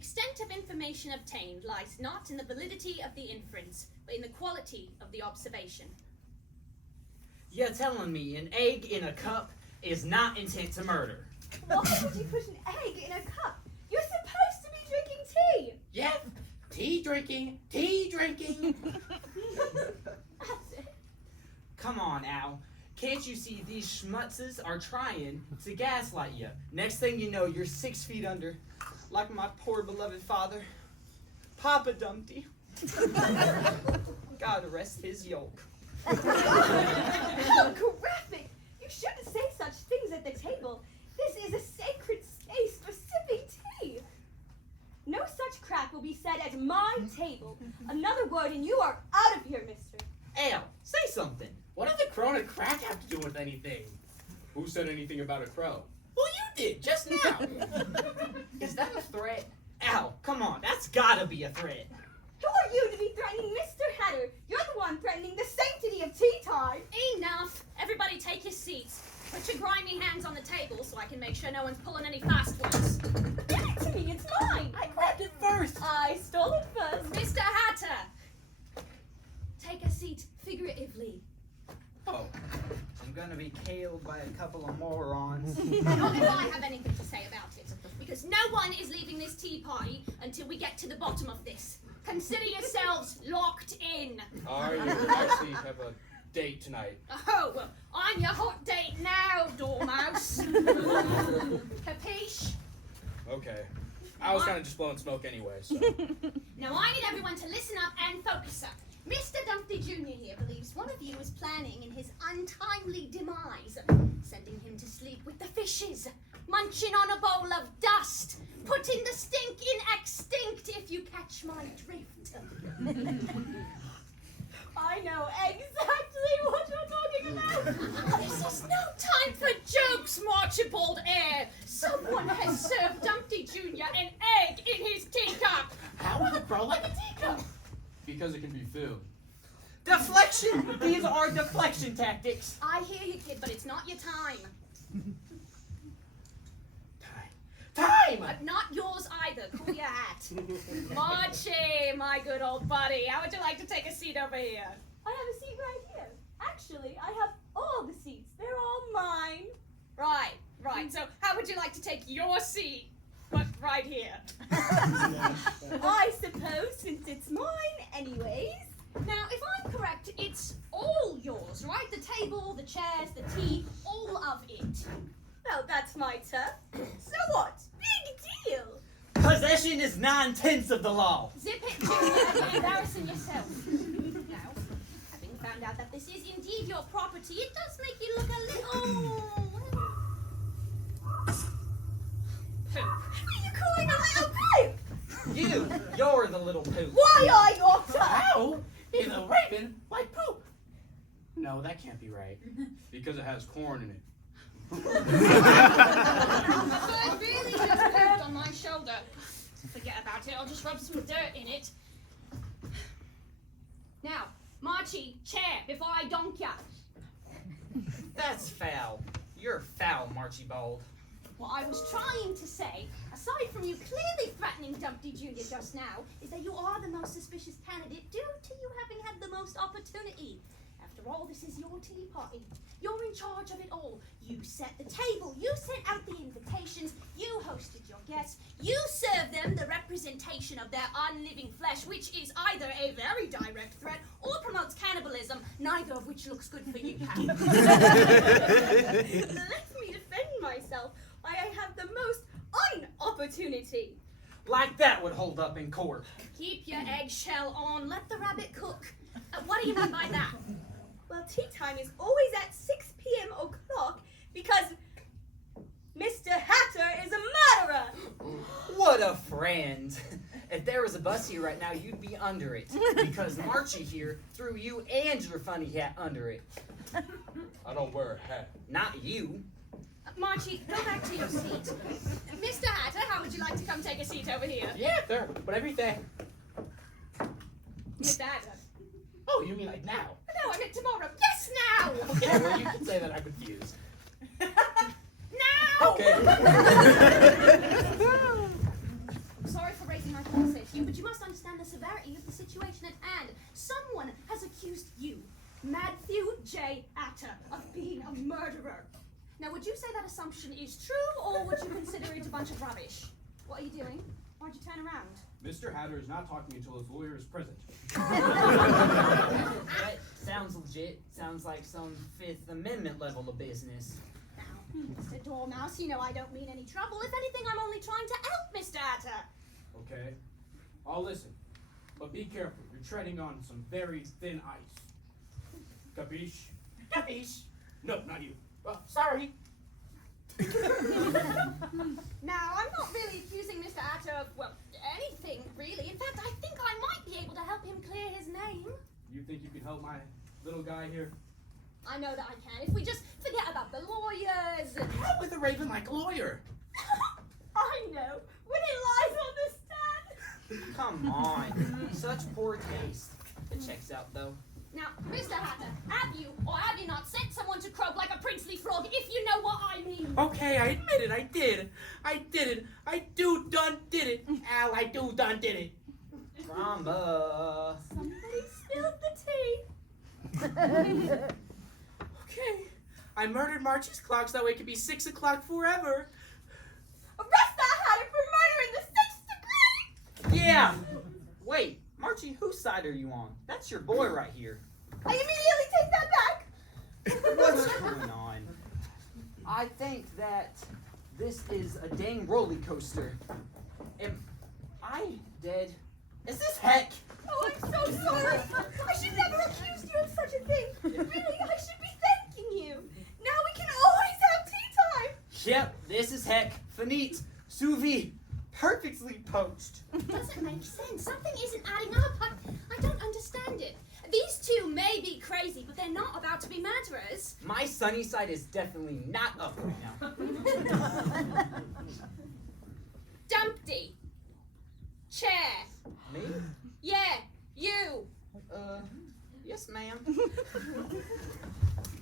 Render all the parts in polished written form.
extent of information obtained lies not in the validity of the inference, but in the quality of the observation. You're telling me an egg in a cup is not intent to murder? Why would you put an egg in a cup? You're supposed to be drinking tea! Yeah, tea drinking. That's it. Come on, Al. Can't you see these schmutzes are trying to gaslight you? Next thing you know, you're 6 feet under, like my poor beloved father, Papa Dumpty. God rest his yolk. How graphic! You shouldn't say such things at the table. This is a sacred space for sipping tea. No such crap will be said at my table. Another word and you are out of here, mister. Al, say something. What does the crow and a crack have to do with anything? Who said anything about a crow? Well, you did, just now. Is that a threat? Al, come on, that's gotta be a threat. Who are you to be threatening Mr. Hatter? You're the one threatening the sanctity of tea time. Enough! Everybody take your seats. Put your grimy hands on the table so I can make sure no one's pulling any fast ones. Give it to me, it's mine. I grabbed it first. I stole it first. Mr. Hatter! Take a seat figuratively. Oh, I'm gonna be killed by a couple of morons. Not if I have anything to say about it, because no one is leaving this tea party until we get to the bottom of this. Consider yourselves locked in. Are you actually have a date tonight? Oh, well, I'm your hot date now, Dormouse. Capiche? Okay. I was kind of just blowing smoke anyway, so. Now I need everyone to listen up and focus up. Mr. Dumpty Jr. here believes one of you is planning in his untimely demise, sending him to sleep with the fishes, munching on a bowl of dust, putting the stink in extinct, if you catch my drift. I know exactly what you're talking about. This is no time for jokes, Marchibald Eyre. Someone has served Dumpty Jr. an egg in his teacup. How would the crow like a teacup? Because it can be filled. Deflection! These are deflection tactics. I hear you, kid, but it's not your time. Time! Not yours either. Cool your hat. Marchie, my good old buddy, how would you like to take a seat over here? I have a seat right here. Actually, I have all the seats. They're all mine. Right. So how would you like to take your seat, but right here? I suppose, since it's mine anyways. Now, if I'm correct, it's all yours, right? The table, the chairs, the tea, all of it. Well, that's my turf. So what? Big deal. Possession is 9/10 of the law. Zip it, Junior, you're embarrassing yourself. Now, having found out that this is indeed your property, it does make you look a little... poop. Are you calling a little poop? You're the little poop. Why are your turf? How is a raven like poop? No, that can't be right. Because it has corn in it. The bird really just pooped on my shoulder. Forget about it, I'll just rub some dirt in it. Now, Marchie, chair, before I donk ya. That's foul. You're foul, Marchibald. What I was trying to say, aside from you clearly threatening Dumpty Jr. just now, is that you are the most suspicious candidate due to you having had the most opportunity. After all, this is your tea party. You're in charge of it all. You set the table, you sent out the invitations, you hosted your guests, you served them the representation of their unliving flesh, which is either a very direct threat or promotes cannibalism, neither of which looks good for you, Pat. Let me defend myself. I have the most opportunity. Like that would hold up in court. Keep your eggshell on, let the rabbit cook. What do you mean by that? Well, tea time is always at 6 p.m. o'clock because Mr. Hatter is a murderer. What a friend. If there was a bus here right now, you'd be under it. Because Marchie here threw you and your funny hat under it. I don't wear a hat. Not you. Marchie, go back to your seat. Mr. Hatter, how would you like to come take a seat over here? Yeah, there. Whatever you think. Mr. Hatter. Oh, you mean like now? No, I meant tomorrow. Yes, now! Okay, well, you can say that I'm confused. Now! Okay. Sorry for I can say to you, but you must understand the severity of the situation at hand. Someone has accused you, Matthew J. Atter, of being a murderer. Now, would you say that assumption is true, or would you consider it a bunch of rubbish? What are you doing? Why'd you turn around? Mr. Hatter is not talking until his lawyer is present. That sounds legit. Sounds like some Fifth Amendment level of business. Now, Mr. Dormouse, you know I don't mean any trouble. If anything, I'm only trying to help Mr. Atter. Okay? I'll listen. But be careful. You're treading on some very thin ice. Capiche? Capiche? No, not you. Sorry. Now, I'm not really accusing Mr. Atter of, well, anything, really. In fact, I think I might be able to help him clear his name. You think you can help my little guy here? I know that I can, if we just forget about the lawyers and... How with a raven like a lawyer? I know, when it lies on the stand. Come on. Such poor taste. It checks out, though. Now, Mr. Hatter, have you or have you not sent someone to croak like a princely frog, if you know what I mean? Okay, I admit it. I did. I did it. I do done did it. Al, I do done did it. Drama. Somebody spilled the tea. Okay. I murdered Marchie's clock so that way it could be 6 o'clock forever. Arrest that Hatter for murder in the 6th degree! Yeah. Wait, Marchie, whose side are you on? That's your boy right here. I immediately take that back! What's going on? I think that this is a dang roller coaster. Am I dead? Is this heck? Oh, I'm so sorry! I should never accuse you of such a thing! Really, I should be thanking you! Now we can always have tea time! Yep, this is heck. Finite. Sous vide. Perfectly poached. Doesn't make sense. Something isn't adding up. I don't understand it. These two may be crazy, but they're not about to be murderers. My sunny side is definitely not up right now. Dumpty. Chair. Me? Yeah, you. Yes, ma'am.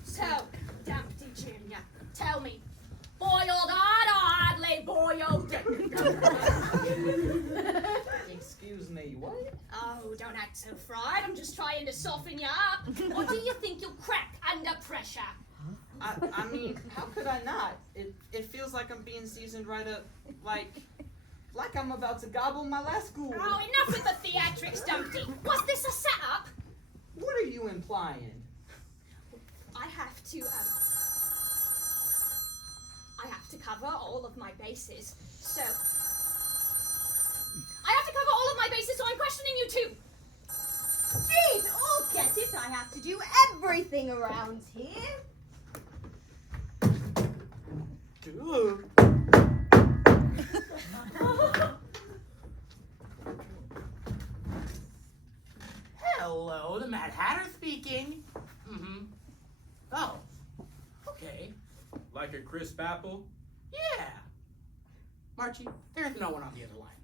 So, Dumpty Jr., tell me, boiled hard or hardly boiled? Excuse me, what? Oh, don't act so fried. I'm just trying to soften you up. Or do you think you'll crack under pressure? I mean, how could I not? It feels like I'm being seasoned right up, like I'm about to gobble my last school. Oh, enough with the theatrics, Dumpty. Was this a setup? What are you implying? I have to cover all of my bases. So I have to cover all of my bases, so I'm questioning you too. Jeez, I'll get it. I have to do everything around here. Dude. Hello, the Mad Hatter speaking. Oh, okay. Like a crisp apple? Yeah. Marchie, there's no one on the other line.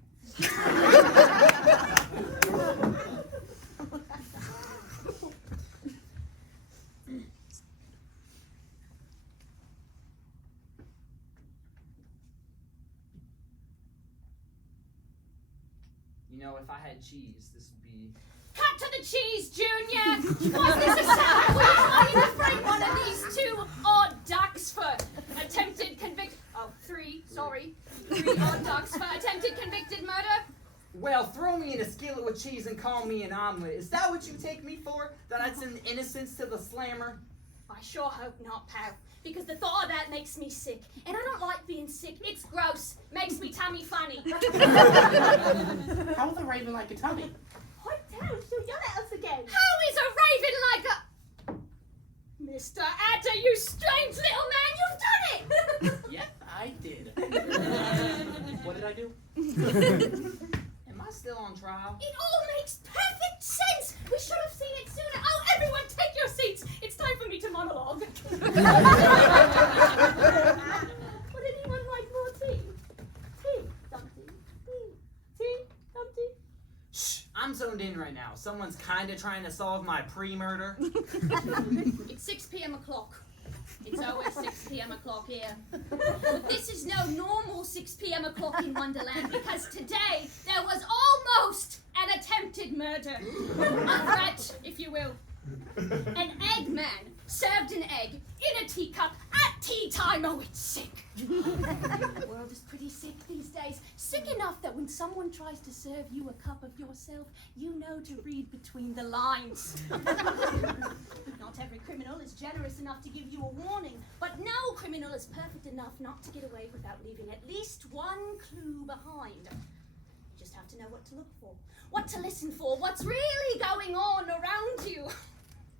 You know, if I had cheese, this would be... Cut to the cheese, Junior! Was this a setup? Were you trying to frame one of these two odd ducks for attempted three odd ducks for attempted convicted murder? Well, throw me in a skillet with cheese and call me an omelet. Is that what you take me for? That I send innocence to the slammer? I sure hope not, pal. Because the thought of that makes me sick. And I don't like being sick. It's gross. Makes me tummy funny. How with a raven like a tummy? Pipe down, she'll yell at us again. How is a raven like a... Mr. Atter, you strange little man, you've done it! Yes, I did. What did I do? Am I still on trial? It all makes perfect sense! We should have seen it sooner. Oh, everyone, take your seats. It's time for me to monologue. Would anyone like more tea? Tea, Dumpty. Tea, Dumpty. Shh, I'm zoned in right now. Someone's kind of trying to solve my pre-murder. It's 6 p.m. o'clock. It's always 6 p.m. o'clock here. But this is no normal 6 p.m. o'clock in Wonderland, because today there was almost an attempted murder. A threat, if you will. An Eggman served an egg in a teacup at tea time. Oh, it's sick. The world is pretty sick these days. Sick enough that when someone tries to serve you a cup of yourself, you know to read between the lines. Not every criminal is generous enough to give you a warning, but no criminal is perfect enough not to get away without leaving at least one clue behind. You just have to know what to look for, what to listen for, what's really going on around you.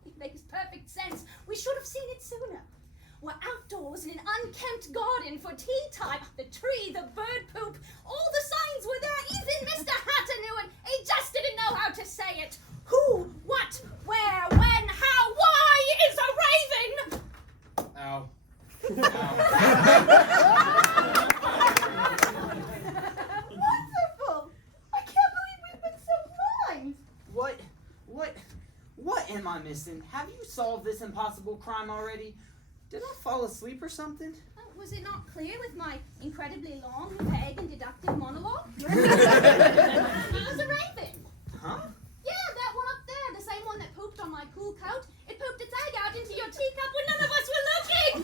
It makes perfect sense. We should have seen it sooner. We're outdoors in an unkempt garden for tea time. The tree, the bird poop, all the signs were there. Even Mr. Hatter knew it. He just didn't know how to say it. Who, what, where, when, how, why is a raven? Ow. Wonderful! I can't believe we've been so blind. What am I missing? Have you solved this impossible crime already? Did I fall asleep or something? Was it not clear with my incredibly long, vague, and deductive monologue? It was a raven. Huh? Yeah, that one up there, the same one that pooped on my cool coat. It pooped its egg out into your teacup when none of us were looking.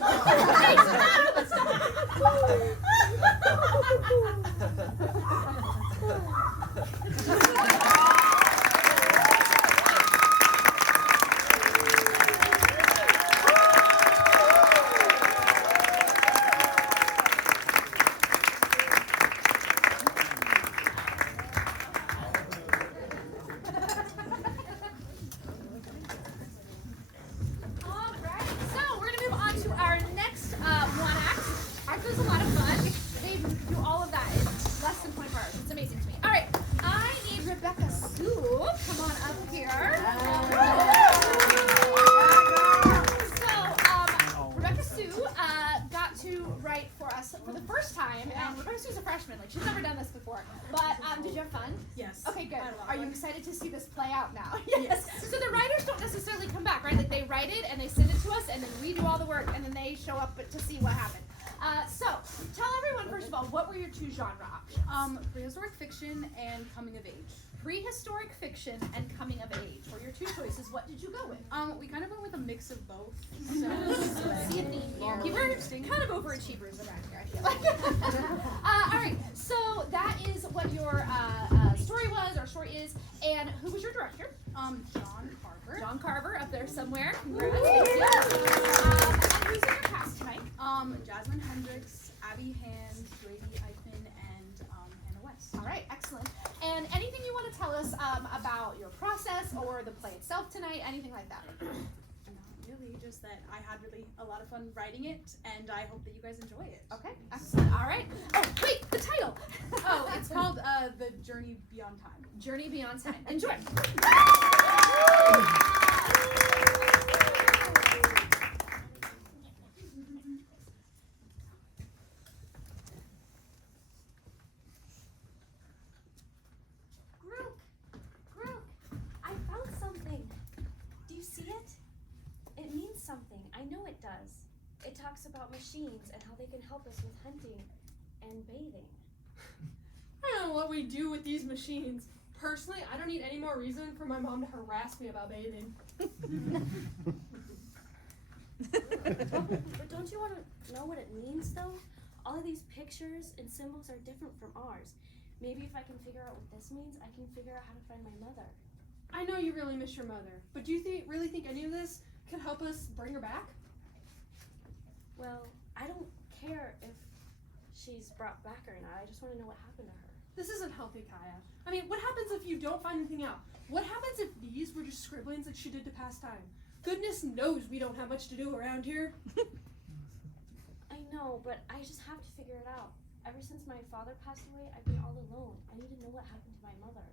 She's never done this before. But did you have fun? Yes. Okay, good. Are you excited to see this play out now? Yes. So the writers don't necessarily come back, right? Like they write it and they send it to us, and then we do all the work, and then they show up to see what happened. So tell everyone first of all, what were your two genre options? Prehistoric fiction and coming of age. Prehistoric fiction and coming of age were your two choices. What did you go with? We kind of went with a mix of both. So, See a theme here. You were kind of overachievers around here, I feel like. All right, so that is what your story was, or story is, and who was your director? John Carver. John Carver, up there somewhere. Congrats. And who's in your cast tonight? Jasmine Hendricks, Abby Hand, Brady Eichmann, and Hannah West. All right, excellent. And anything you want to tell us about your process or the play itself tonight, anything like that? Really, just that I had really a lot of fun writing it, and I hope that you guys enjoy it. Okay, excellent. All right. Oh, wait, the title. Oh, it's called The Journey Beyond Time. Journey Beyond Time. Enjoy. Something. I know it does. It talks about machines and how they can help us with hunting and bathing. I don't know what we do with these machines. Personally, I don't need any more reason for my mom to harass me about bathing. But don't you want to know what it means, though? All of these pictures and symbols are different from ours. Maybe if I can figure out what this means, I can figure out how to find my mother. I know you really miss your mother, but do you really think any of this could help us bring her back? Well, I don't care if she's brought back or not. I just want to know what happened to her. This isn't healthy, Kaya. I mean, what happens if you don't find anything out? What happens if these were just scribblings that she did to pass time? Goodness knows we don't have much to do around here. I know, but I just have to figure it out. Ever since my father passed away, I've been all alone. I need to know what happened to my mother.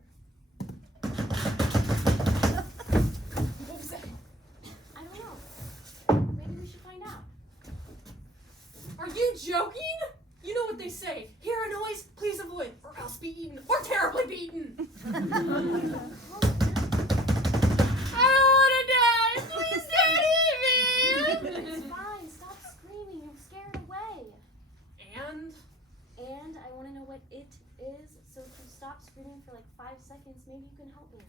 What was that? I don't know. Maybe we should find out. Are you joking? You know what they say. Hear a noise, please avoid, or else be eaten, or terribly beaten. I don't want to die. Please don't eat me. It's fine. Stop you can help me.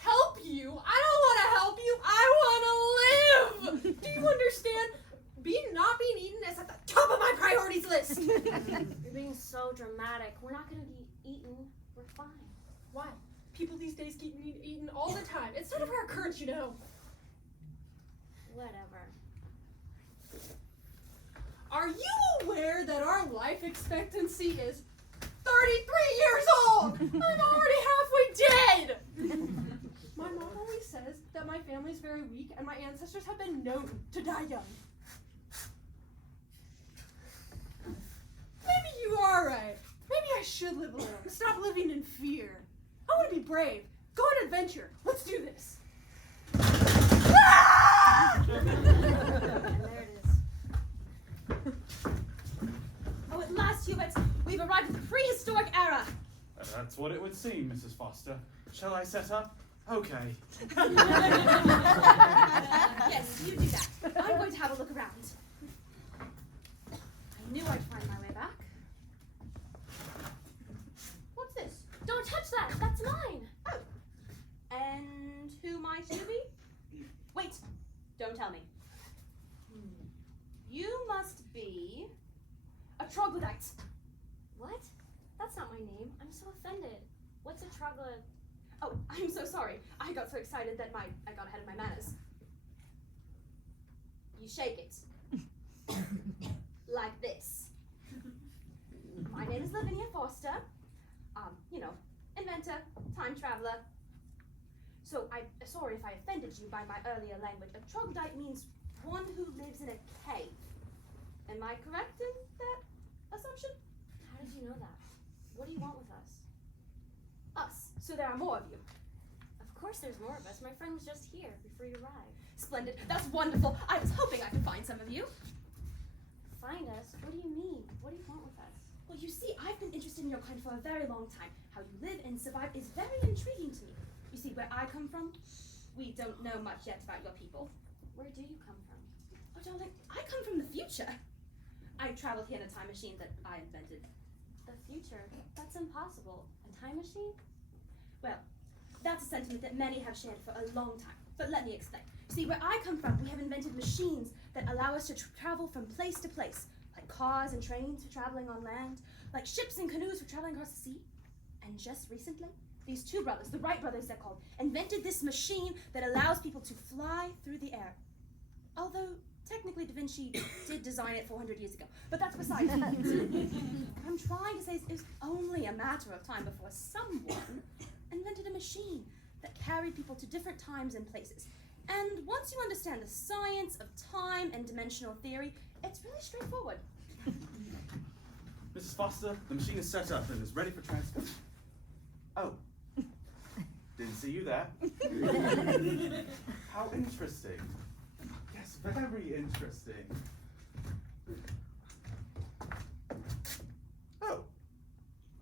Help you? I don't want to help you. I want to live. Do you understand? Not being eaten is at the top of my priorities list. You're being so dramatic. We're not gonna be eaten. We're fine. Why? People these days keep eaten all the time. It's not a rare occurrence, you know. Whatever. Are you aware that our life expectancy is 33 years old? I'm already halfway dead. My mom always says that my family's very weak and my ancestors have been known to die young. Maybe you are right. Maybe I should live alone. Stop living in fear. I want to be brave. Go on adventure. Let's do this. And there it is. Oh, at last, Hubert, we've arrived at the prehistoric era. That's what it would seem, Mrs. Foster. Shall I set up? Okay. Yes, you do that. I'm going to have a look around. I knew I'd find my way back. What's this? Don't touch that. That's mine. Oh. And who might you be? Wait. Don't tell me. You must be a troglodyte. What? That's not my name. I'm so offended. What's a troglodyte? Oh, I'm so sorry. I got so excited that I got ahead of my manners. You shake it. Like this. My name is Lavinia Foster. Inventor, time traveler. So I'm sorry if I offended you by my earlier language. A troglodyte means one who lives in a cave. Am I correct in that assumption? How did you know that? What do you want with us? Us. So there are more of you. Of course there's more of us. My friend was just here before you arrived. Splendid. That's wonderful. I was hoping I could find some of you. Find us? What do you mean? What do you want with us? Well, you see, I've been interested in your kind for a very long time. How you live and survive is very intriguing to me. You see, where I come from, we don't know much yet about your people. Where do you come from? Oh, darling, I come from the future. I traveled here in a time machine that I invented. The future? That's impossible. A time machine? Well, that's a sentiment that many have shared for a long time. But let me explain. See, where I come from, we have invented machines that allow us to travel from place to place, like cars and trains for traveling on land, like ships and canoes for traveling across the sea. And just recently, these two brothers, the Wright brothers they're called, invented this machine that allows people to fly through the air. Although, technically, Da Vinci did design it 400 years ago, but that's beside the point. What I'm trying to say is it was only a matter of time before someone invented a machine that carried people to different times and places. And once you understand the science of time and dimensional theory, it's really straightforward. Mrs. Foster, the machine is set up and is ready for transfer. Oh. Didn't see you there. How interesting. Yes, very interesting. Oh.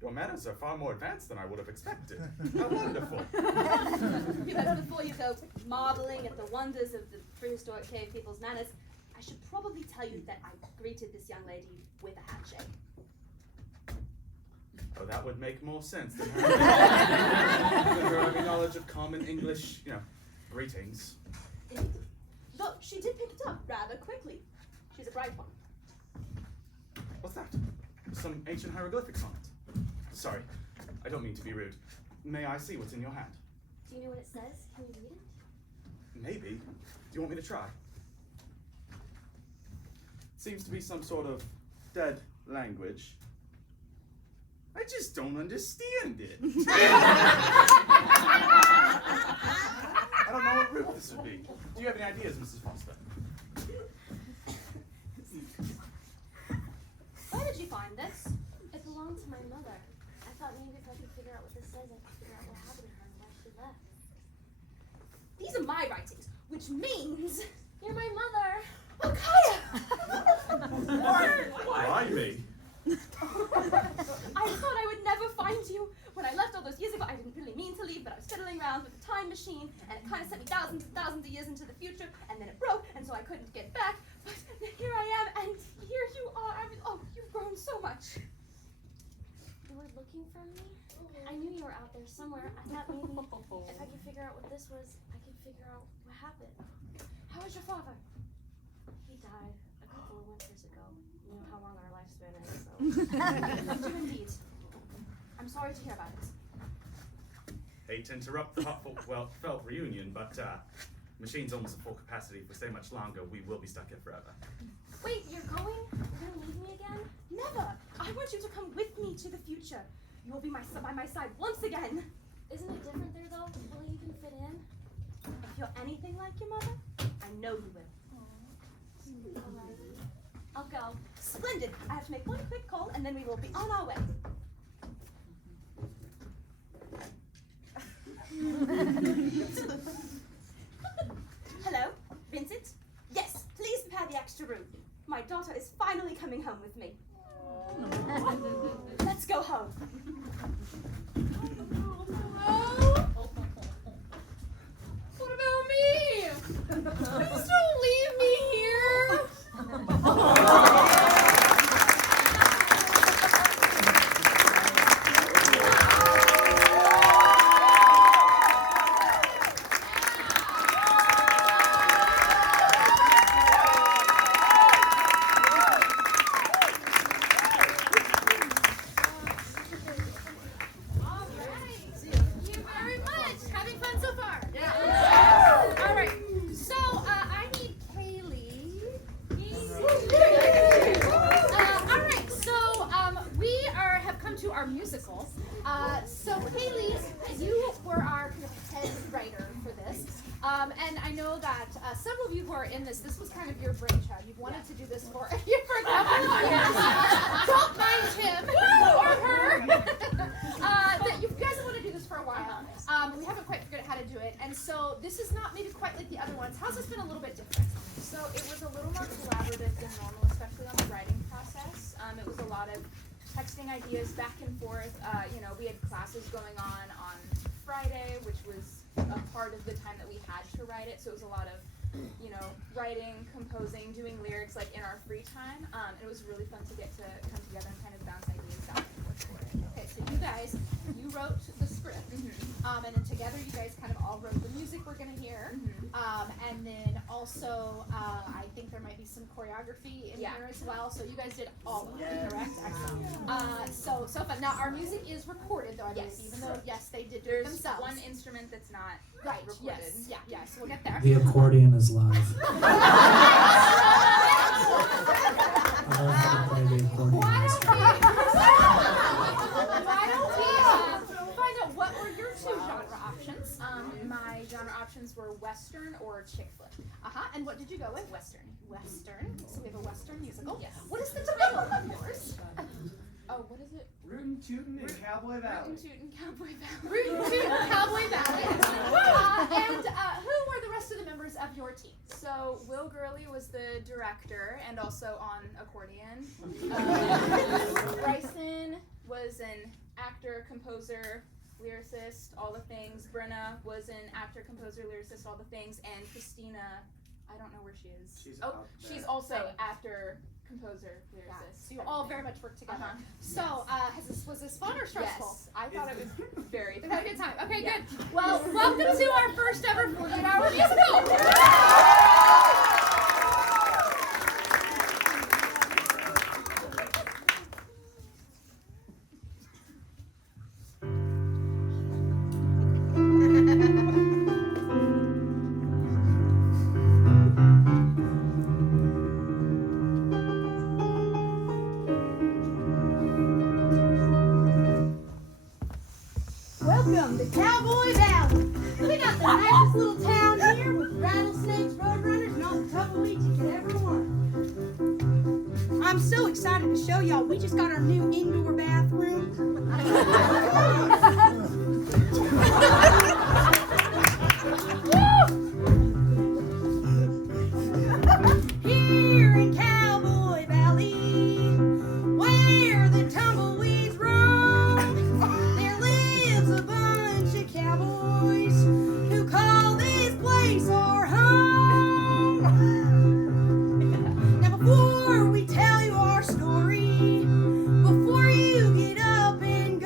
Your manners are far more advanced than I would have expected. How wonderful. That's before you go marveling at the wonders of the prehistoric cave people's manners. I should probably tell you that I greeted this young lady with a handshake. Oh, that would make more sense than her having knowledge of common English, greetings. Though she did pick it up rather quickly. She's a bright one. What's that? Some ancient hieroglyphics on it. Sorry, I don't mean to be rude. May I see what's in your hand? Do you know what it says? Can you read it? Maybe. Do you want me to try? Seems to be some sort of dead language. I just don't understand it. I don't know what root this would be. Do you have any ideas, Mrs. Foster? Where did you find this? It belonged to my mother. I thought maybe if I could figure out what this says, I could figure out what happened to her and why she left. These are my writings, which means... You're my mother. Oh, Kaya! Why me? I thought I would never find you. When I left all those years ago, I didn't really mean to leave, but I was fiddling around with the time machine, and it kind of sent me thousands and thousands of years into the future, and then it broke, and so I couldn't get back. But here I am, and here you are. You've grown so much. It were looking for me? I knew you were out there somewhere. I thought maybe if I could figure out what this was, I could figure out what happened. How is your father? He died a couple of winters ago. You know how long our lifespan is, so. I do indeed. I'm sorry to hear about it. Hate to interrupt the heartfelt reunion, but machine's almost at full capacity. If we stay much longer, we will be stuck here forever. Wait, you're going? You're gonna leave me again? Never! I want you to come with me to the future. You will be by my side once again. Isn't it different there though? Will you even fit in? If you're anything like your mother, I know you will. Alright. I'll go. Splendid! I have to make one quick call and then we will be on our way. Hello, Vincent? Yes, please prepare the extra room. My daughter is finally coming home with me. Let's go home. What about me? Please don't leave me here. This was kind of your brainchild. You've wanted to do this for a couple of years. Don't mind him or her. That you guys have wanted to do this for a while. We haven't quite figured out how to do it, and so this is not maybe quite like the other ones. How's this been a little bit different? So it was a little more collaborative than normal, especially on the writing process. It was a lot of texting ideas back and forth. We had classes going on Friday, which was a part of the time that we had to write it. So it was a lot of writing, composing, doing lyrics like in our free time. It was really fun to get to come together and kind of bounce ideas back and forth for it. Okay, so you wrote the script, and then together you guys kind of all wrote the music we're gonna hear, and then also I think there might be some choreography in here as well. So you guys did all of it, correct? Excellent. So fun. Now our music is recorded though, I believe, even though they did do it There's themselves. one instrument that's not recorded. Yes, we'll get there. The accordion is live. Why don't we find out what were your two genre options? My genre options were Western or chick flick. And what did you go with? Western. Western. So we have a Western musical. Yes. What is the title of yours? Oh, what is it? Rootin' Tootin' in Cowboy Valley. Rootin' Tootin' Cowboy Valley. Rootin' Tootin' Cowboy Valley. And who were the rest of the members of your team? So Will Gurley was the director and also on accordion. Bryson was an actor, composer, lyricist, all the things. Brenna was an actor, composer, lyricist, all the things. And Christina, I don't know where she is. She's also actor, composer, lyricist. So you all very much work together. So was this fun or stressful? Yes, I thought it was very fun. Had a good time. Okay, good. Well, welcome to our first ever 48-hour musical. Welcome to Cowboy Valley. We got the nicest little town here with rattlesnakes, roadrunners, and all the tumbleweeds you could ever want. I'm so excited to show y'all. We just got our new indoor bathroom. Here in Cowboy Valley, where the tumbleweeds roam, there lives a bunch of cowboys who call this place our home. Now before we tell you our story, before you get up and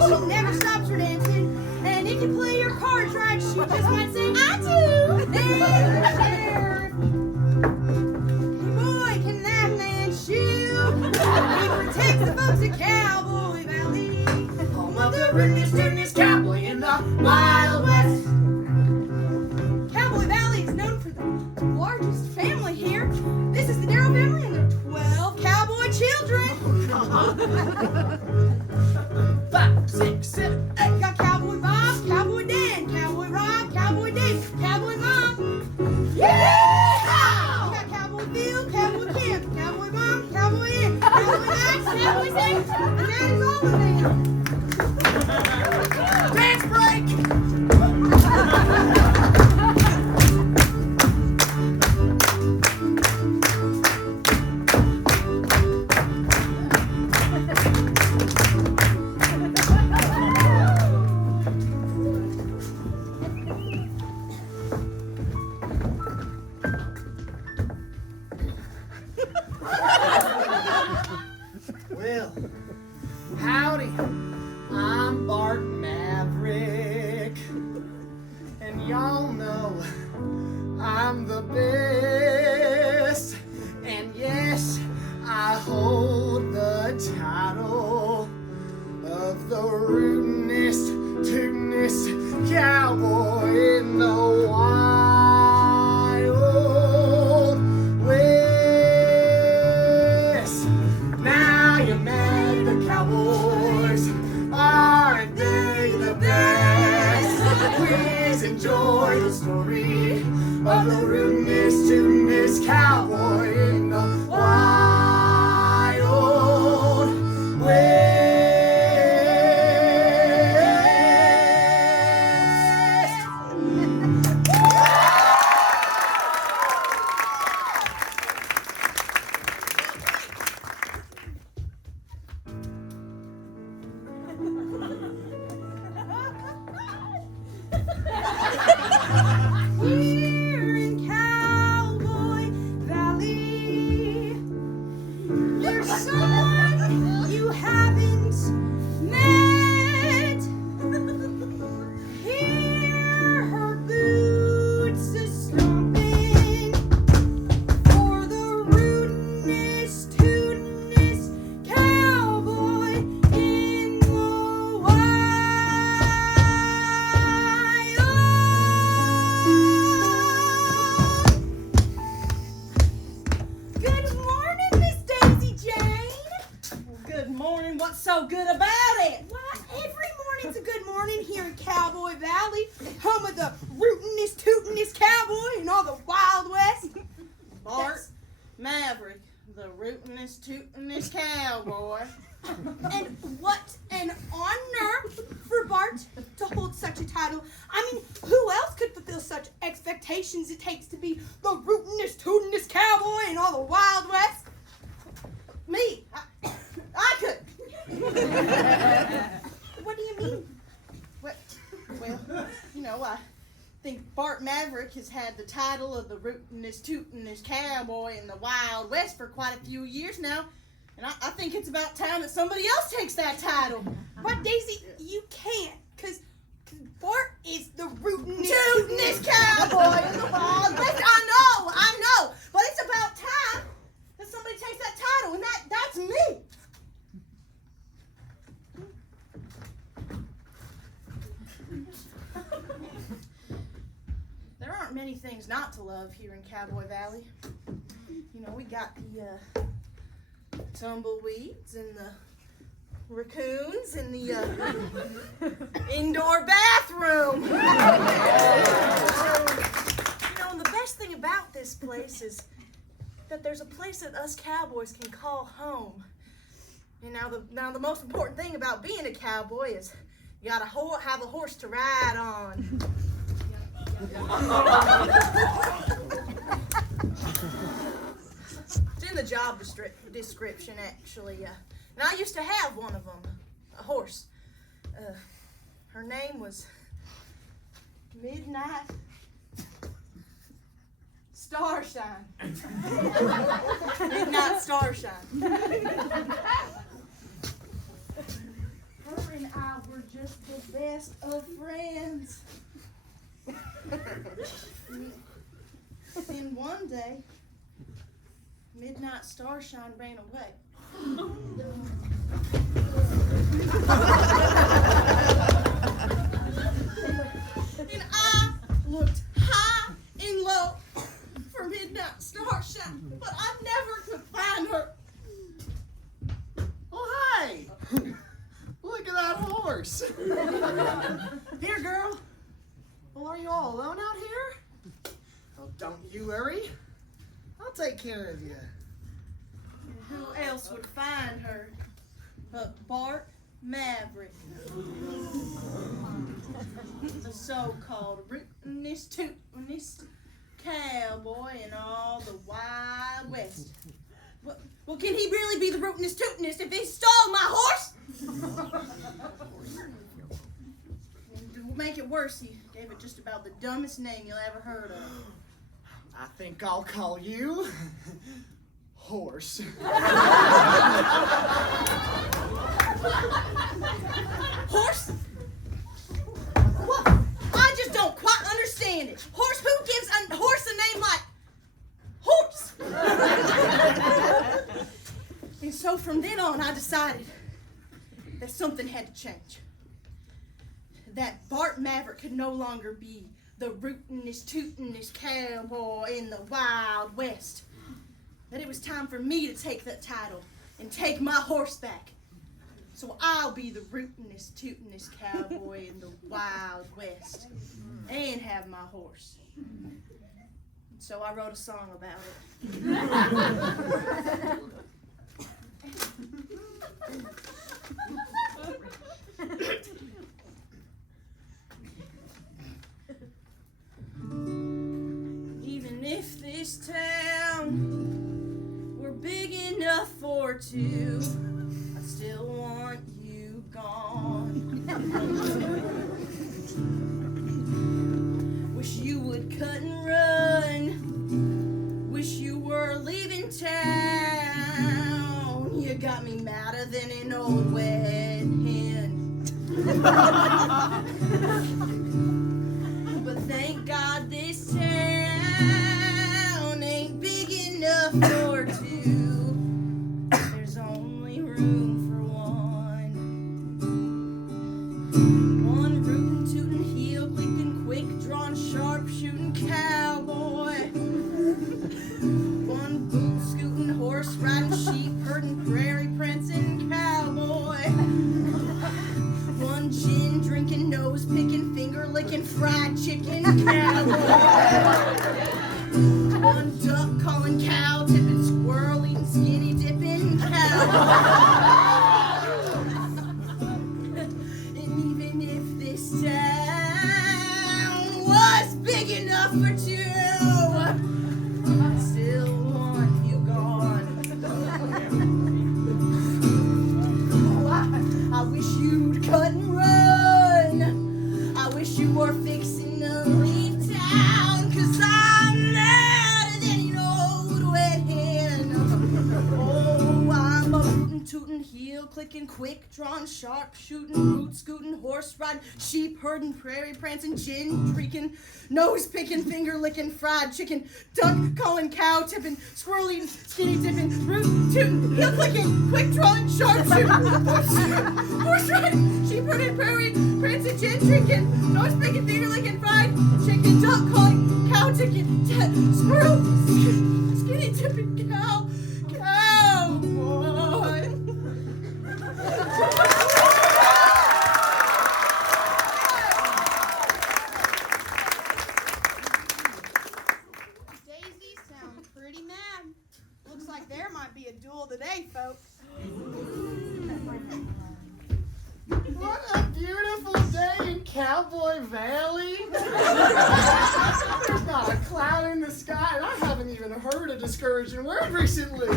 She never stops her dancing. And if you play your cards right, she just might sing, I do. Then the sheriff, hey boy, can that man shoot? He protects the folks at Cowboy Valley, home of the rootinest cowboy in the Wild West. Cowboy Valley is known for the largest family here. This is the Darrell family and their 12 cowboy children. 5, 6, 7, 8. Got Cowboy Bob, Cowboy Dan, Cowboy Rob, Cowboy Dave, Cowboy Mom. Yeah! Got Cowboy Bill, Cowboy Kim, Cowboy Mom, Cowboy Ann, Cowboy Max, Cowboy Zane, and that is all of them. Dance break! Well, howdy. I'm Bart Maverick, and y'all know I'm the best. And yes, I hold the title of the rootinest, tootinest cowboy in the Wild West. Now you're mad, the Cowboys, aren't they the best? Please enjoy the story of the rootinest, tootinest cowboy in the Wild West. Here in Cowboy Valley, there's someone you haven't met. Hear her boots a-stomping for the rootinest, tootinest cowboy in the Good morning, Miss Daisy Jane. Good morning. What's so good about it? Why, every morning's a good morning here in Cowboy Valley, home of the rootinest, tootinest cowboy in all the Wild West. Bart Maverick, the rootinest, tootinest cowboy. And what an honor for Bart to hold such a title. I mean, who else could fulfill such expectations it takes to be the rootinest, tootinest cowboy in all the Wild West? Me, I could. What do you mean? Well, you know, I think Bart Maverick has had the title of the rootinest, tootinest cowboy in the Wild West for quite a few years now. And I think it's about time that somebody else takes that title. But Daisy, you can't, because Bart is the rootinest, Tootinest cowboy in the Wild West. I know. But it's about time that somebody takes that title, and that's me. There aren't many things not to love here in Cowboy Valley. You know, we got the tumbleweeds and the raccoons in the indoor bathroom. You know, and the best thing about this place is that there's a place that us cowboys can call home. And now the most important thing about being a cowboy is you gotta have a horse to ride on. It's in the job description, actually. And I used to have one of them, a horse. Her name was Midnight Starshine. Midnight Starshine. Her and I were just the best of friends. Then one day, Midnight Starshine ran away. And I looked high and low for Midnight Starshine, but I never could find her. Oh, hey! Look at that horse! Here, girl. Well, are you all alone out here? Oh, don't you worry. I'll take care of you. And who else would find her but Bart Maverick? The so-called rootinest, tootinest cowboy in all the Wild West. Well, can he really be the rootinest, tootinest if he stole my horse? And to make it worse, he gave it just about the dumbest name you'll ever heard of. I think I'll call you Horse. Horse? What? I just don't quite understand it. Horse? Who gives a horse a name like Horse? And so from then on, I decided that something had to change. That Bart Maverick could no longer be the rootinest, tootinest cowboy in the Wild West. That it was time for me to take that title and take my horse back. So I'll be the rootinest, tootinest cowboy in the Wild West and have my horse. So I wrote a song about it. Even if this town were big enough for two, I still want you gone. Wish you would cut and run. Wish you were leaving town. You got me madder than an old wet hen. But thank God this town ain't big enough for two. There's only room for one. One rootin', tootin', heel clicking, quick drawn, sharp shooting cowboy. One boot scooting, horse riding, sheep herding, prairie prancing cowboy. One gin drinking, nose picking, finger licking, fried chicken cowboy. One duck calling, cow tipping, squirrel eating, skinny dipping cowboy. And even if this town was big enough for two, I still want you gone. Oh, I wish you'd cut and run. I wish you were fixing to leave town, 'cause I'm madder than an old wet hen. Oh, I'm a rootin', tootin', heel clicking, quick drawn, sharp shooting, boot scooting, horse riding, sheep herding, prairie prancing, gin drinking, nose picking, finger licking, fried chicken, duck calling, cow tipping, squirrel eating, skinny dipping, root tootin', heel clicking, quick drawn, sharp shooting, horse riding, sheep herding, prairie prancing, gin drinking, nose picking, finger licking, fried chicken, duck calling, cow tipping, squirrel, skinny dipping, cowboy. Daisy sounds pretty mad. Looks like there might be a duel today, folks. What a beautiful day in Cowboy Valley! There's not a cloud in the sky, and I haven't even heard a discouraging word recently.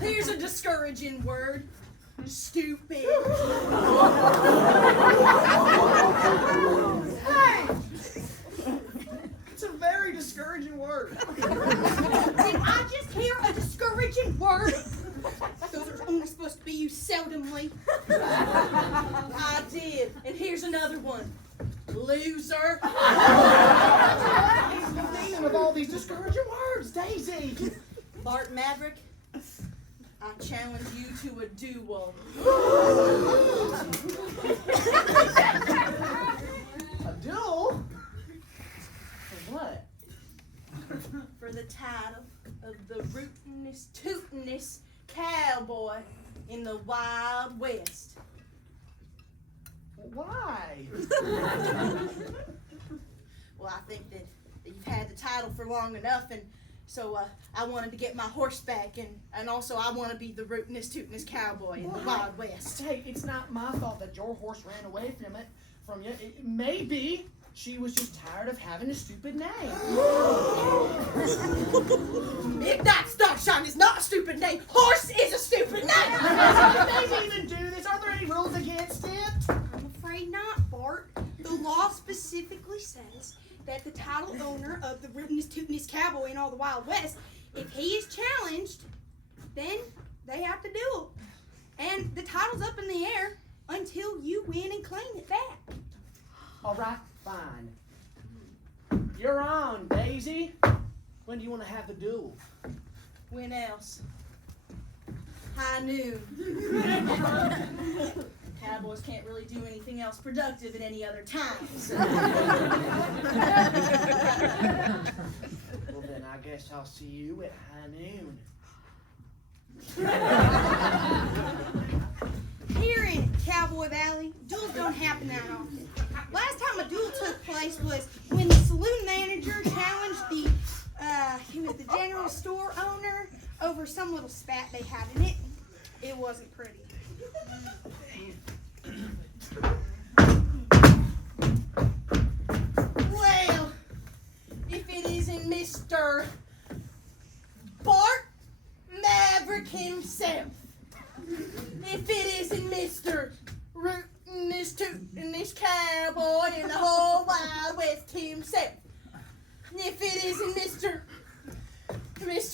Here's a discouraging word. Stupid. Hey! It's a very discouraging word. Did I just hear a discouraging word? Those are only supposed to be used seldomly. I did. And here's another one. Loser. What's the meaning of all these discouraging words, Daisy? Bart Maverick, I challenge you to a duel. A duel? For what? For the title of the rootinest, tootinest cowboy in the Wild West. Why? Well, I think that you've had the title for long enough, and so I wanted to get my horse back, and also I want to be the rootinest, tootinest cowboy in the Wild West. Hey, it's not my fault that your horse ran away from you. Maybe she was just tired of having a stupid name. Midnight Starshine is not a stupid name. Horse is a stupid name. How did they even do this? Are there any rules against it? I'm afraid not, Bart. The law specifically says that the title owner of the rootinest, tootinest cowboy in all the Wild West, if he is challenged, then they have to duel. And the title's up in the air until you win and claim it back. All right, fine. You're on, Daisy. When do you want to have the duel? When else? High noon. Cowboys can't really do anything else productive at any other time. So. Well, then I guess I'll see you at high noon. Here in Cowboy Valley, duels don't happen that often. Last time a duel took place was when the saloon manager challenged the general store owner over some little spat they had in it. It wasn't pretty. Well, if it isn't Mr. Bart Maverick himself, if it isn't Mr. Rootinest, tootinest cowboy in the whole Wild West himself, if it isn't Mr.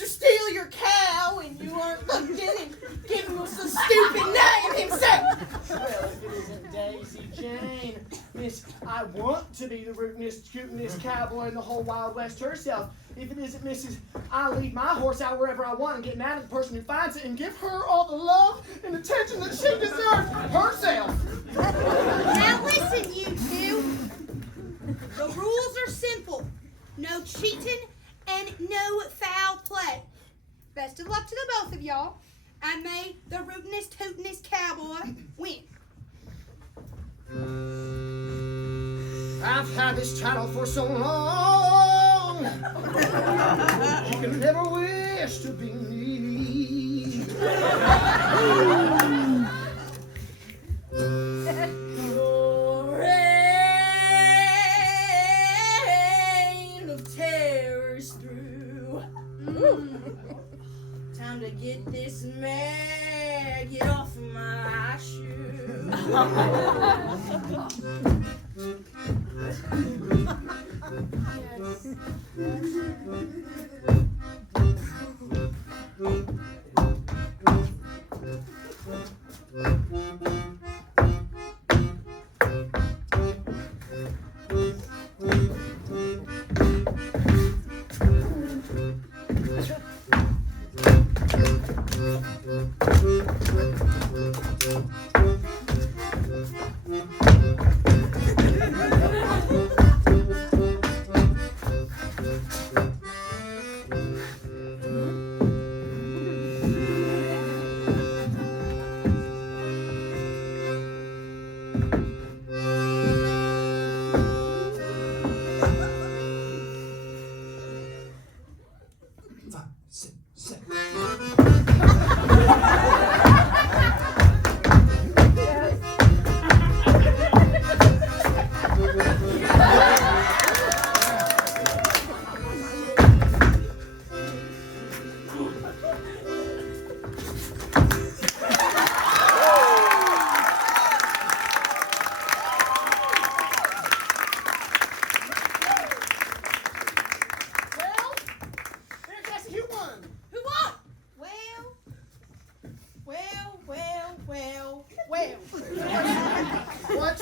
Steal Your Cow and you aren't looking and giving us a stupid name himself. Well, if it isn't Daisy Jane, Miss I want to be the rootinest, tootinest cowboy in the whole Wild West herself. If it isn't Mrs. I lead my horse out wherever I want and get mad at the person who finds it and give her all the love and attention that she deserves herself. Now listen, you two. The rules are simple. No cheating and no foul play. Best of luck to the both of y'all. And may the rootinest, tootinest cowboy win. I've had this title for so long. You can never wish to be me. Reign of terrors through. Time to get this maggot off my shoe.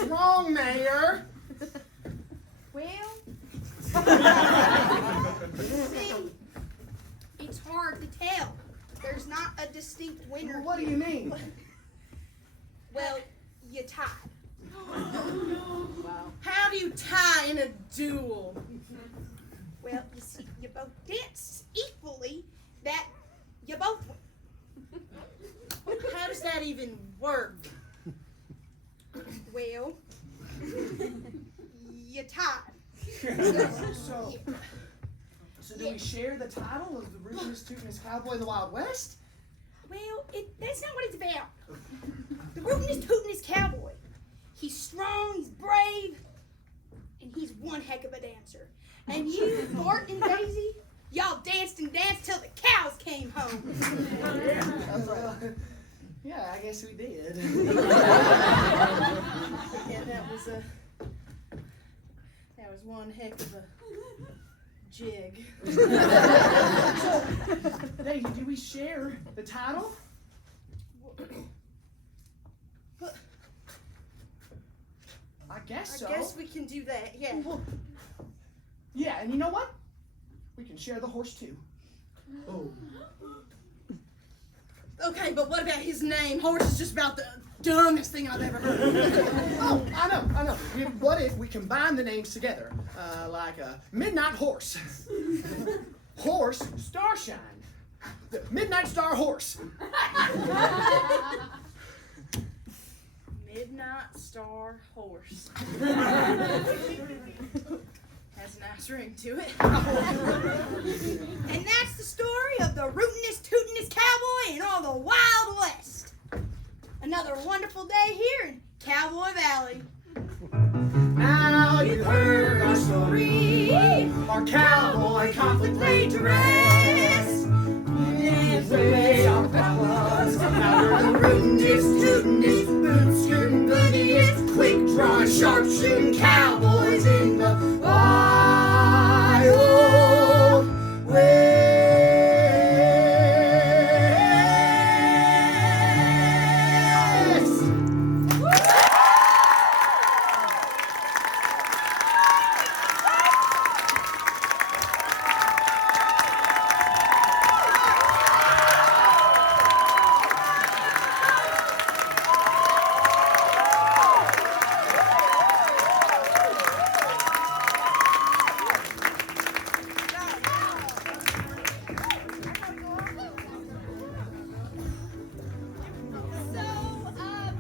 wrong, Mayor? Well, see, it's hard to tell. There's not a distinct winner. What do you mean? Well, you tied. How do you tie in a duel? Well, you see, you both danced equally. That you both. How does that even work? Well, you tied. So do we share the title of the rootinest, tootinest cowboy in the Wild West? Well, that's not what it's about. The rootinest, tootinest cowboy. He's strong, he's brave, and he's one heck of a dancer. And you, Bart and Daisy, y'all danced and danced till the cows came home. Yeah, I guess we did. Yeah, that was one heck of a jig. So, Daisy, do we share the title? I guess so. I guess we can do that, yeah. Well, yeah, and you know what? We can share the horse too. Oh. Okay, but what about his name? Horse is just about the dumbest thing I've ever heard. Oh, I know. What if we combine the names together? Like a Midnight Horse. Horse Starshine. The Midnight Star Horse. Midnight Star Horse. Has a nice ring to it. And that's the story of the rootinest, tootinest cowboy in all the Wild West. Another wonderful day here in Cowboy Valley. Now you've heard our story, our cowboy conflict laid to rest. Yes, we our fellas, now we're the rootinest, tootinest, boot skirting goodiest, quick drawing, sharp shooting cowboys in the Wild West.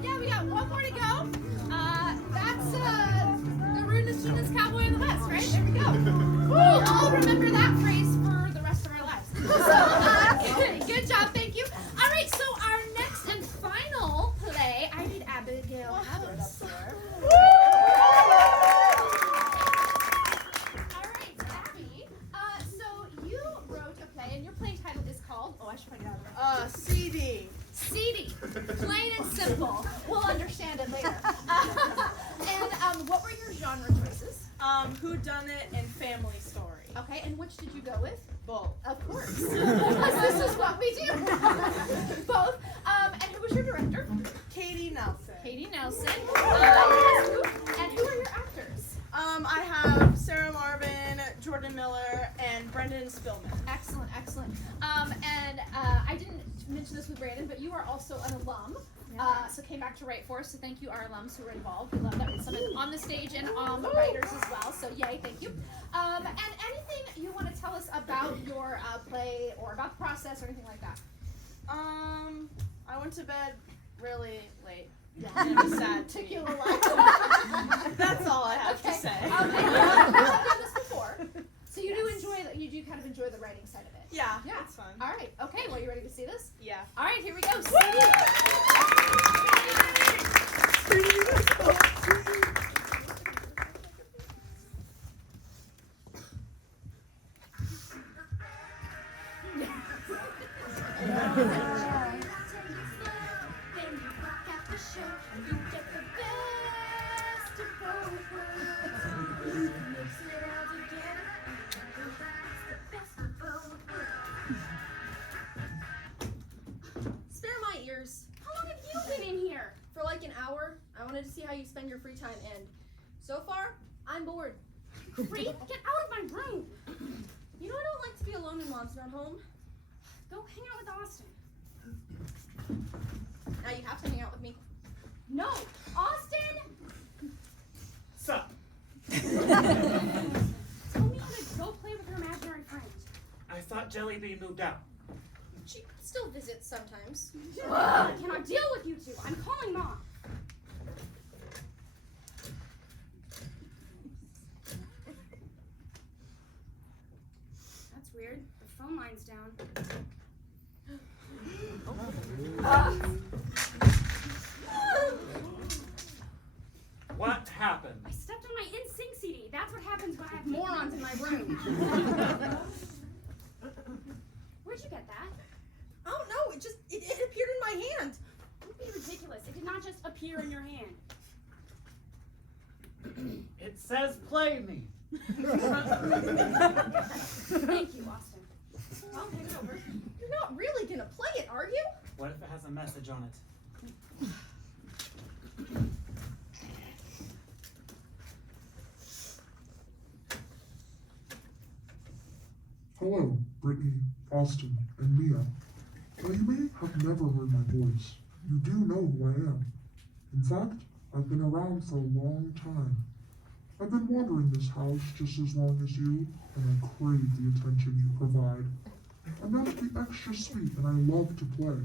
Yeah, we got one more to go. That's the rudest, tootinest cowboy in the West, right? There we go. We'll all remember that phrase for the rest of our lives. So, good job, thank you. All right, so our next and final play, I need Abigail Howard up there. All right, Abby. So you wrote a play, and your play title is called, I should point it out. CD. CD. Plain and simple. We'll understand it later. And what were your genre choices? Whodunit and family story. Okay, and which did you go with? Both. Of course. Because this is what we do. Both. And who was your director? Katie Nelson. Katie Nelson. And who are your actors? I have Sarah Marvin, Jordan Miller, and Brendan Spillman. Excellent, excellent. And I didn't mention this with Brandon, but you are also an alum. So came back to write for us, so thank you, our alums who were involved. We love that. We have some on the stage and writers as well, so yay, thank you. And anything you want to tell us about your play or about the process or anything like that? I went to bed really late. Yeah. And it was sad to me. That's all I have to say. And you've done this before, so you do kind of enjoy the writing side of it. Yeah, Yeah. it's fun. All right. Okay. Well, you ready to see this? Yeah. All right. Here we go. spend your free time, and so far, I'm bored. Creep, get out of my room! You know I don't like to be alone when Mom's not home. Go hang out with Austin. Now you have to hang out with me. No! Austin! Sup? Tell me how to go play with her imaginary friend. I thought Jellybean moved out. She still visits sometimes. I cannot deal with you two. I'm calling Mom. That's weird. The phone line's down. What happened? I stepped on my NSYNC CD. That's what happens when I have morons in my room. Where'd you get that? I don't know. It appeared in my hand. Don't be ridiculous. It did not just appear in your hand. It says play me. Thank you, Austin. I'll hand it over. You're not really gonna play it, are you? What if it has a message on it? Hello, Brittany, Austin, and Mia. Now you may have never heard my voice. You do know who I am. In fact, I've been around for a long time. I've been wandering this house just as long as you, and I crave the attention you provide. I'm meant to be extra sweet, and I love to play.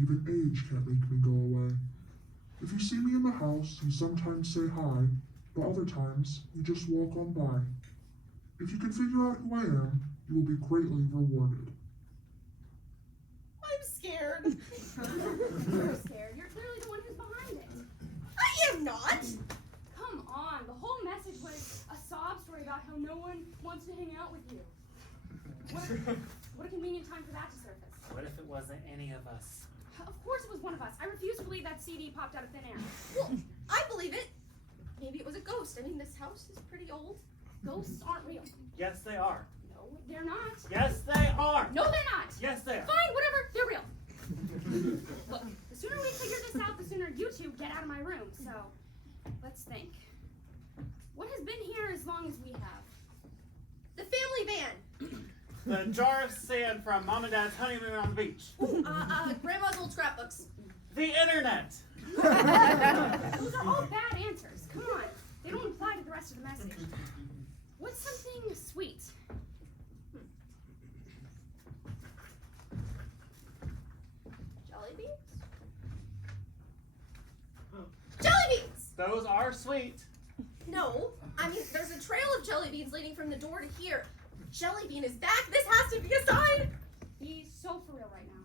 Even age can't make me go away. If you see me in the house, you sometimes say hi, but other times, you just walk on by. If you can figure out who I am, you will be greatly rewarded. I'm scared. You're scared. You're clearly the one who's behind it. I am not. Come on. The whole message was a sob story about how no one wants to hang out with you. What a convenient time for that to surface. What if it wasn't any of us? Of course it was one of us. I refuse to believe that CD popped out of thin air. Well, I believe it. Maybe it was a ghost. I mean, this house is pretty old. Ghosts aren't real. Yes, they are. No, they're not. Yes, they are. No, they're not. Yes, they are. Fine, whatever. They're real. Look, the sooner we figure this out, the sooner you two get out of my room. So, let's think. What has been here as long as we have? The family van. The jar of sand from Mom and Dad's honeymoon on the beach. Grandma's old scrapbooks. The internet. Those are all bad answers. Come on. They don't apply to the rest of the message. What's something sweet? Jelly beans? Jelly beans! Those are sweet. No, I mean, there's a trail of jelly beans leading from the door to here. Jelly bean is back. This has to be a sign. He's so for real right now.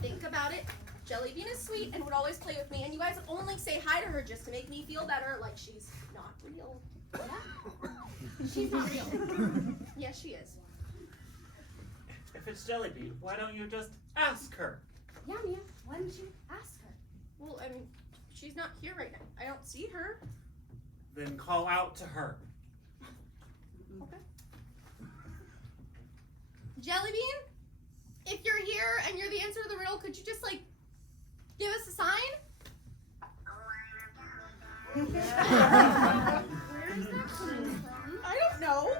Think about it. Jelly bean is sweet and would always play with me, and you guys only say hi to her just to make me feel better, like she's not real. Yeah? She's not real. Yes, she is. If it's Jellybean, why don't you just ask her? Yeah, Mia. Why didn't you ask her? Well, I mean, she's not here right now. I don't see her. Then call out to her. Okay. Jellybean, if you're here and you're the answer to the riddle, could you just like give us a sign? Where is that coming from? I don't know.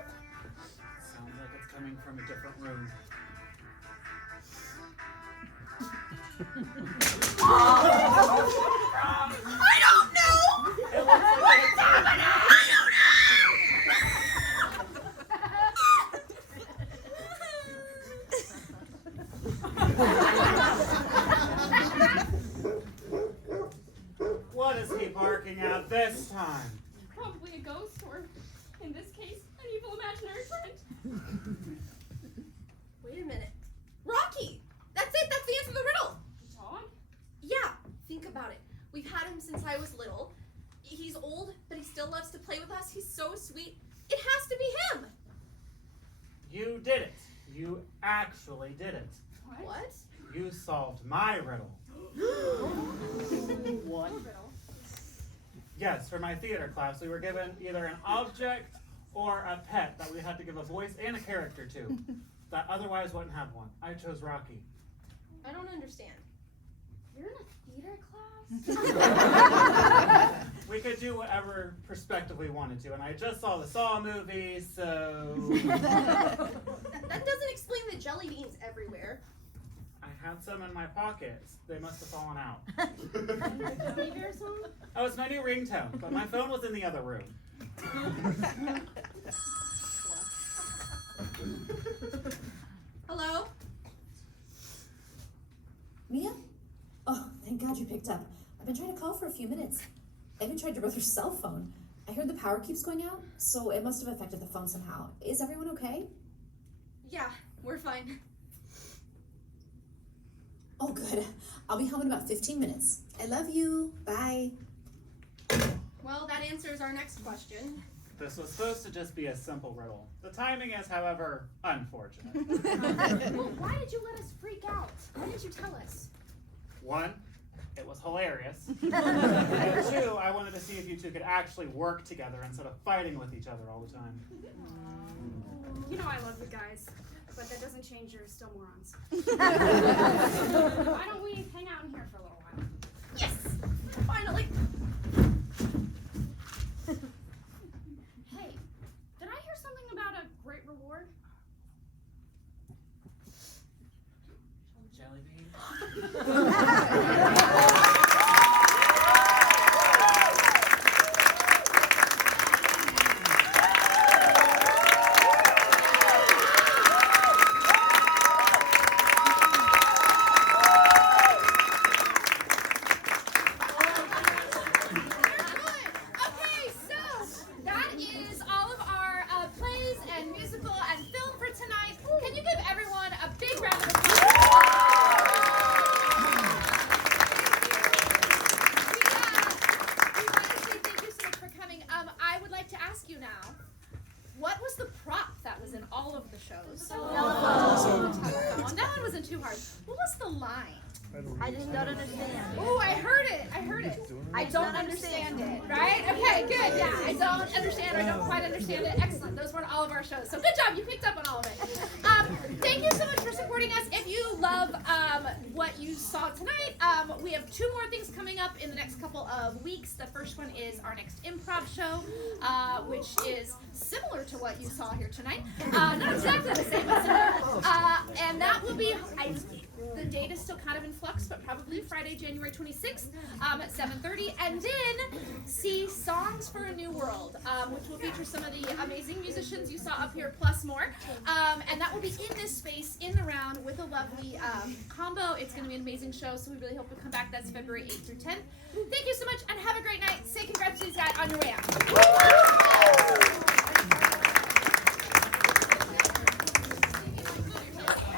Sounds like it's coming from a different room. I don't know. What is happening? I don't What is he barking at this time? Probably a ghost, or in this case, an evil imaginary friend. Wait a minute. Rocky! That's it, that's the answer to the riddle. Dog? Yeah, think about it. We've had him since I was little. He's old, but he still loves to play with us. He's so sweet. It has to be him. You did it. You actually did it. What? You solved my riddle. What riddle? Yes, for my theater class, we were given either an object or a pet that we had to give a voice and a character to that otherwise wouldn't have one. I chose Rocky. I don't understand. You're in a theater class? We could do whatever perspective we wanted to, and I just saw the Saw movie, so That doesn't explain the jelly beans everywhere. I had some in my pockets. They must have fallen out. Gummy bear song? Oh, it's my new ringtone, but my phone was in the other room. Hello? Mia? Oh, thank God you picked up. I've been trying to call for a few minutes. I even tried your brother's cell phone. I heard the power keeps going out, so it must have affected the phone somehow. Is everyone okay? Yeah, we're fine. Oh, good. I'll be home in about 15 minutes. I love you. Bye. Well, that answers our next question. This was supposed to just be a simple riddle. The timing is, however, unfortunate. Well, why did you let us freak out? Why didn't you tell us? One, it was hilarious. And two, I wanted to see if you two could actually work together instead of fighting with each other all the time. You know I love you guys, but that doesn't change you're still morons. Why don't we hang out in here for a little while? Yes! Finally! Hey, did I hear something about a great reward? Jelly bean. Okay, so that is all of our plays and musical and film for tonight. Can you give everyone a big round of applause? We want to say thank you so much for coming. I would like to ask you now, what was the prop that was in all of the shows? Telephone. That one wasn't too hard. What was the line? I just don't understand. Oh, I heard it. I don't understand it. Right? Okay, good. Yeah, I don't understand. I don't quite understand it. Excellent. Those were all of our shows. So good job. You picked up on all of it. Thank you so much for supporting us. If you love what you saw tonight, we have 2 more things coming up in the next couple of weeks. The first one is our next improv show, which is similar to what you saw here tonight. Not exactly the same, but similar. And that will be, the date is still kind of in flux, but probably Friday, January 26th at 7:30. And then see Songs for a New World, which will feature some of the amazing musicians you saw up here, plus more. And that will be in this space, in the round, with a lovely combo. It's going to be an amazing show, so we really hope you come back. That's February 8th through 10th. Thank you so much, and have a great night. Say congrats to these guys on your way out.